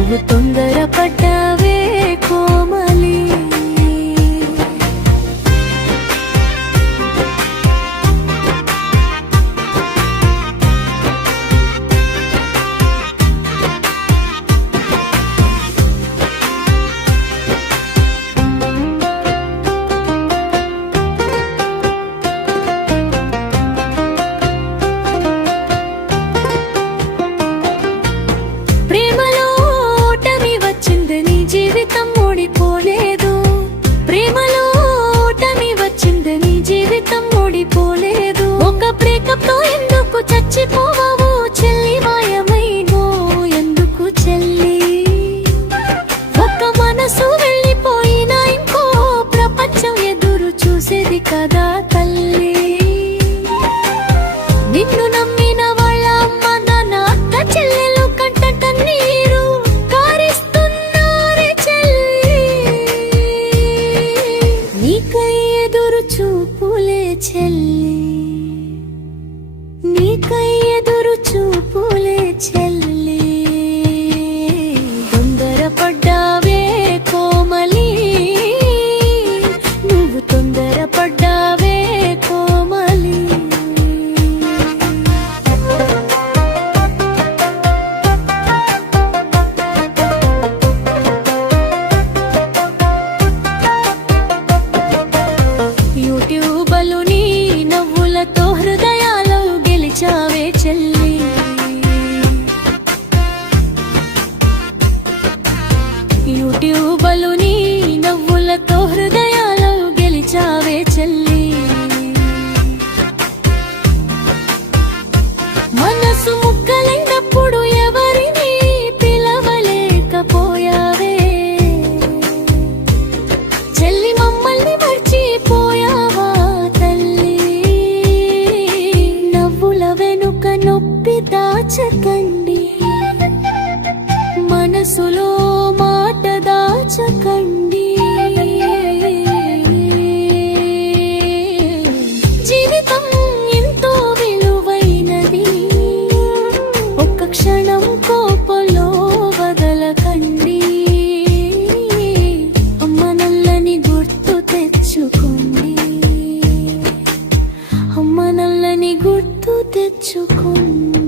నువ్వు తొందరపడ్డావే కోమలి. ఒక బ్రేకప్ తో ఎందుకు చచ్చిపోవావు చెల్లి, మాయమైనో ఎందుకు చెల్లి? ఒక మనసు వెళ్ళిపోయినా ఇంకో ప్రపంచం ఎదురు చూసేది కదా తల్లి. నిన్ను నమ్మిన వాళ్ళ అమ్మ నాన్న అక్క చెల్లెలు కంట కన్నీరు కారిస్తున్నారే చెల్లి. నీకై ఎదురు చూపులే చెల్లి, నీకై ఎదురు చూపులే చెల్లి. తొందరపడ్డావే కోమలి, నువ్వు తొందరపడ్డావే కోమలి. యూట్యూబ్లో నీ నవ్వులతో హృదయాలు గెలిచావే చెల్లి. యూట్యూబ్లో నీ నవ్వులతో హృదయాలు గెలిచావే చెల్లి. మనసు ముక్కలైనప్పుడు ఎవరిని పిలవలేకపోయావే చెల్లి, మమ్మల్ని మర్చిపోయావా తల్లి? నవ్వుల వెనుక నొప్పి దాచకండి, మనసులో మాట దాచకండి. జీవితం ఎంతో విలువైనది, ఒక్క క్షణం కోపంలో వదలకండి. అమ్మ నల్లని గుర్తు తెచ్చుకోండి, అమ్మ నల్లని గుర్తు తెచ్చుకోండి.